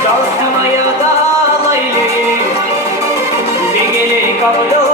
Dal semaya dal ayli, degele kabul